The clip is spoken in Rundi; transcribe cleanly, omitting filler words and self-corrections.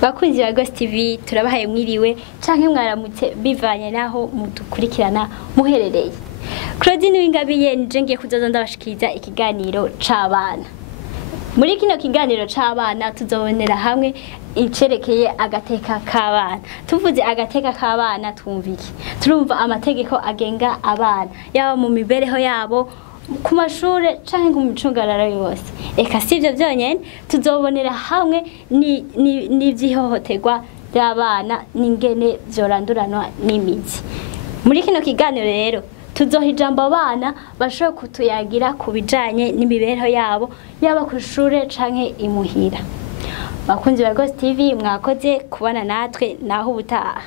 Bakunzi ba Ghost TV turabahaye mwiriwe canke mwaramutse bivanye naho mudukurikirana muherereye. Claudine Wingabiye nije ngiye kuzoza ndabashikiriza ikiganiro c'abana. Muri kino kiganiro c'abana tuzobonera hamwe icerekeye agateka k'abana. Tuvuze agateka k'abana twumviki. Turumva amategeko agenga abana yaba mu mibereho yabo ku mashure canke mu micungararo yose. Eka sivyo vyonyene tuzobonera hamwe n'ivyihohoterwa by'abana n'ingene vyoranduranwa n'imizi. Muri kino kiganiro rero tuzoha ijambo abana bashobora kutuyagira ku bijanye n'imibereho yabo yaba ku ishure canke imuhira. Bakunzi ba Ghost TV mwakoze kubana natwe naho ubutaha.